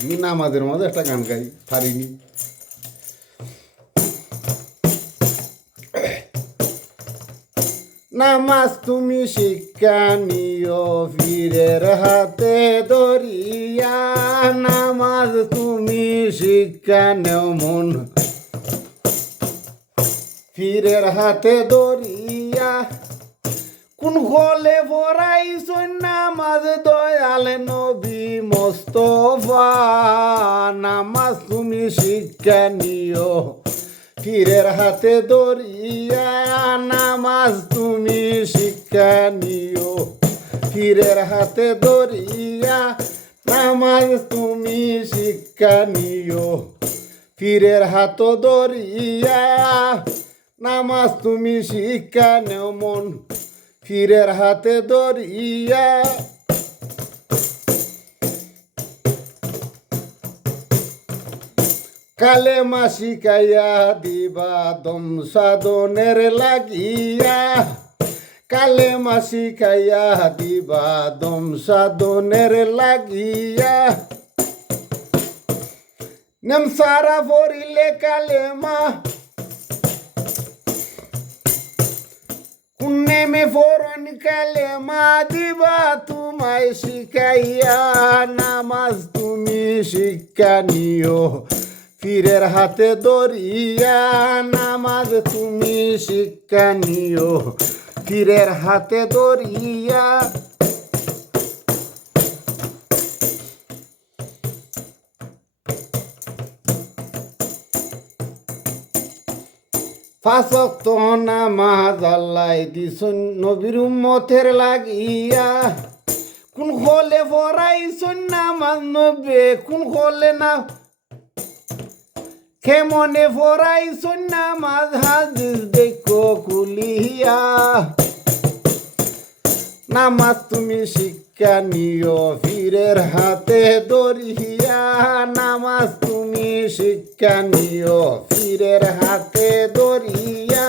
আমি নামাজের মধ্যে একটা গান গাই পারিনি। নামাজ তুমি শিক্ষা নিও পীরের হাতে ধরিয়া, নামাজ তুমি শিক্ষা নেও মন পীরের হাতে ধরিয়া। কোন হলে পড়াইছ নামাজ দয়াল নবী মোস্তফা, নামাজ তুমি শিক্ষা নিও পীরের হাতে ধরিয়া, নামাজ তুমি শিক্ষা নিও পীরের হাতে ধরিয়া, নামাজ তুমি শিক্ষা নিও পীরের হাত ধরিয়া, নামাজ তুমি শিক্ষা নেও মন পীরের হাতে ধরিয়া। কালেমা শিখাইয়া দিবা দম সাধনের লাগিয়া, কালেমা শিখাইয়া দিবা দম সাধনের লাগিয়া। নেম সারা পড়িলে কালেমা নেমে ফোরন কালেমা দিবা তোমায় শিখাইয়া, নামাজ তুমি শিক্ষা নিও পীরের হাতে ধরিয়া, নামাজ তুমি শিক্ষা নিও পীরের হাতে ধরিয়া। পাঁচ ওয়াক্ত নামাজ আল্লাহ দিছুন নবীর উম্মতের লাগিয়া, কোন হলে পড়াইছুন নামাজ নবে, কোন হলে না কেমনে পড়াইছুন নামাজ হাদিস দেখো খুলিয়া। নামাজ তুমি শিক্ষা নিও পীরের হাতে ধরিয়া, নামাজ তুমি শিক্ষা নিও পীরের হাতে ধরিয়া।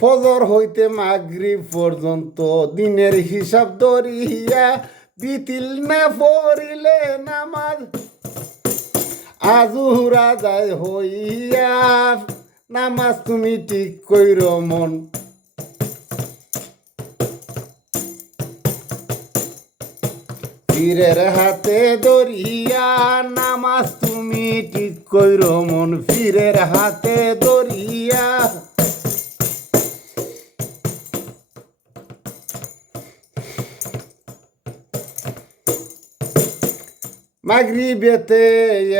ফজর হইতে মাগরিব পর্যন্ত দিনের হিসাব ধরিয়া, বিতিল না পড়িলে নামাজ আজুরা যায় হইয়া, নামাজ তুমি ঠিক কইর মন পীরের হাতে ধরিয়া, নামাজ তুমি ঠিক কইর মন পীরের হাতে ধরিয়া। মাগরিবেতে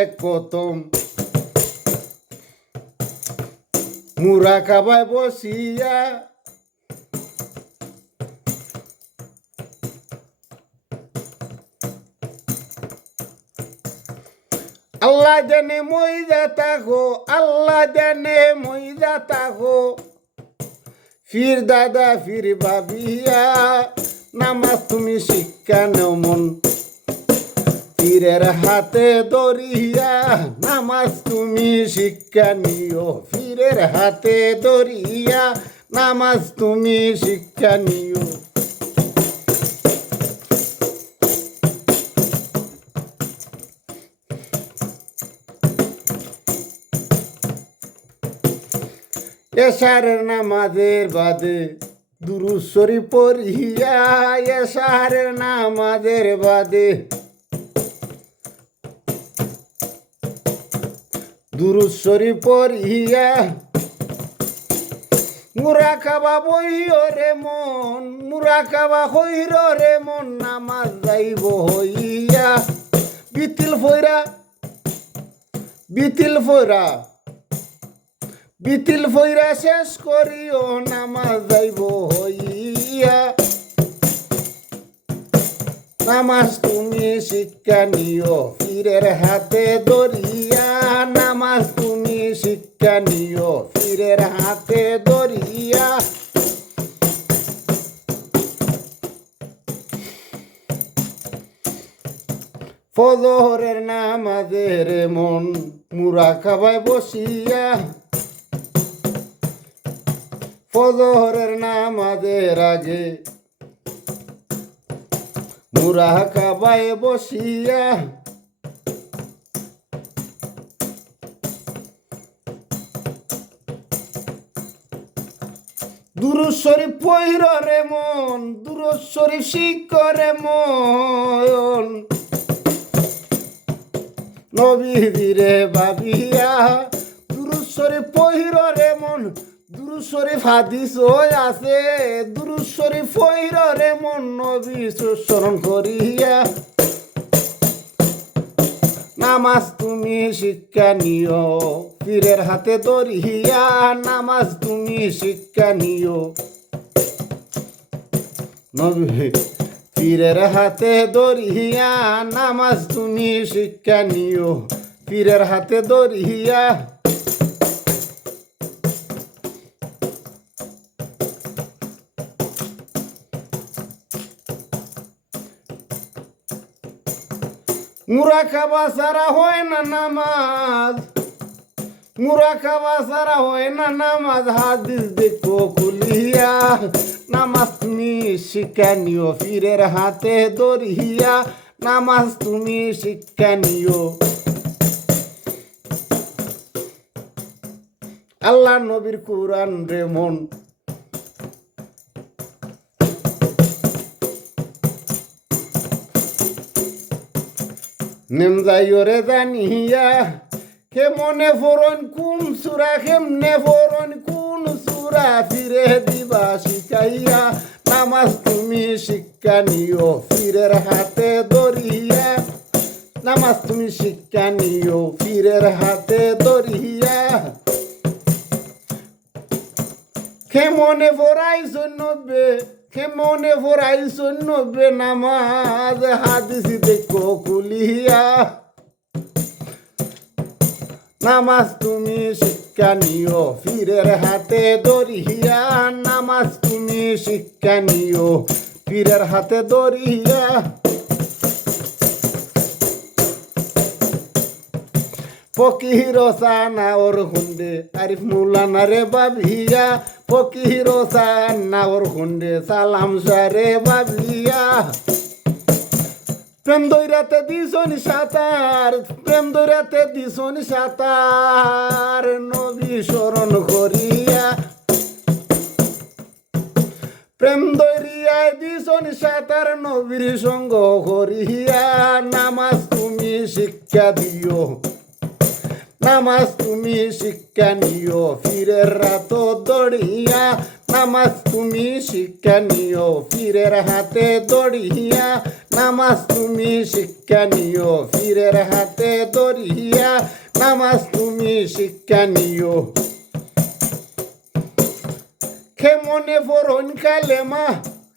এক কতম মুরাকাবায় বসিয়া, আল্লাহ জানে মইজা থাকো, আল্লাহ জানে মইজা থাকো ফির দাদা ফির ভাবিয়া, নামাজ তুমি শিক্ষা নেও মন পীরের হাতে ধরিয়া, নামাজ তুমি শিক্ষা নিও পীরের হাতে ধরিয়া, নামাজ তুমি শিক্ষা নিও। এশারের নামাজের বাদে দুরূদ শরীফ পড়িয়া, এশারের নামাজের বাদে দুরূদ শরীফ পড়িয়া, মুরাকাবা বইও রে মন মুরাকাবা হইর রে মন, নামাজ যাইব হইয়া। বিতিল ফইরা বিতিল ফইরা বিতিল ফইরা শেষ করিও, নামাজ যাইব হইয়া। নামাজ তুমি শিক্ষা নিও পীরের হাতে ধরিয়া, নামাজ তুমি শিক্ষা নিও পীরের হাতে ধরিয়া। ফজরের নামাজের মন মুরাকাবায় বসিয়া, ফজরের নামাজের আগে মুরাকাবায় বসিয়া দুরূদ শরীফ পইর রে মন, দুরূদ শরীফ শিখ রে মন, নবীরে ভাবিয়া দুরূদ শরীফ পইর রে মন, দুরূদ শরীফ হাদিস আছে, দুরূদ শরীফ পইর রে মন, নবী স্মরণ করিয়া নামাজ তুমি শিক্ষা নিও, পীরের হাতে ধরিয়া নামাজ তুমি শিক্ষা নিও, নবী পীরের হাতে ধরিয়া নামাজ তুমি শিক্ষা নিও, পীরের হাতে ধরিয়া মুরাকাবা সারা হয় না নামাজ, মুরাকাবা সারা হয় না নামাজ, হাদিস দেখো খুলিয়া নামাজ তুমি শিক্ষা নিও, পীরের হাতে ধরিয়া নামাজ তুমি শিক্ষা নিও। আল্লাহ নবীর কুরআন রে মন, নেম যাইরে জানিয়া কেমনে ফরন কোন সুরা, কেমনে ফরন কোন সুরা, ফিরে দিবা শিখাইয়া নামাজ তুমি শিক্ষা নিও, পীরের হাতে ধরিয়া নামাজ তুমি শিক্ষা নিও, পীরের হাতে ধরিয়া কেমনে ফরাইছ নবে, কেমনে ফরাইছ নবে নামাজ, হাদিস দেখো খুলিয়া নামাজ তুমি শিক্ষা নিও, পীরের হাতে ধরিয়া নামাজ তুমি শিক্ষা নিও, পীরের হাতে ধরিয়া ফকির সানা ওর হুন্ডে আরিফ মুলানা রে বাবিয়া, ফকির সানা ওর হুন্ডে সালাম সারে বাবিয়া, প্রেম দৈরাতে দিছনি সাঁতার, প্রেম দৈরাতে দিছনি সাঁতার, নবী স্মরণ করিয়া প্রেম দৈরিয়ায় দিছনি সাঁতার, নবীর সঙ্গ করিয়া নামাজ তুমি শিক্ষা দিও, নামাজ তুমি শিক্ষা নিও, পীরের রাত দড়িয়া নামাজ তুমি শিক্ষা নিও, পীরের হাতে দড়িয়া নামাজ তুমি শিক্ষা নিও, পীরের হাতে দড়িয়া নামাজ তুমি শিক্ষা নিও। কেমনে ফরন কালেমা,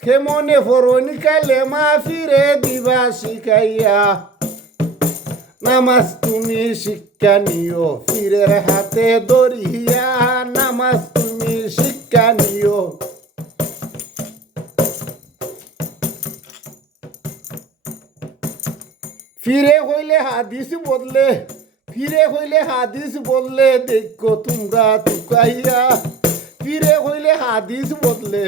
কেমনে ফরন কালেমা, ফিরে দিবা শিখাইয়া নামাজ তুমি শিক্ষা নিও, পীরের হাতে ধরিয়া নামাজ তুমি শিক্ষা নিও। ফিরে হইলে হাদিস বদলে, ফিরে হইলে হাদিস বদলে, দেখো তোমরা তুকাইয়া, ফিরে হইলে হাদিস বদলে,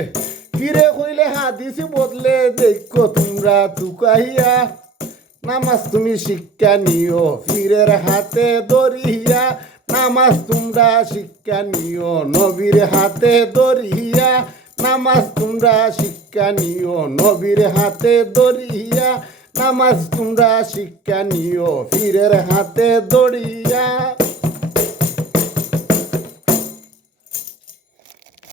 ফিরে হইলে হাদিস বদলে, দেখো তোমরা তুকাইয়া নামাজ তুমি শিক্ষা নিও, পীরের হাতে ধরিয়া নামাজ তোমরা শিক্ষা নিও, নবীর হাতে ধরিয়া নামাজ তোমরা শিক্ষা নিও, নবীর হাতে ধরিয়া নামাজ তোমরা শিক্ষা নিও, পীরের হাতে ধরিয়া।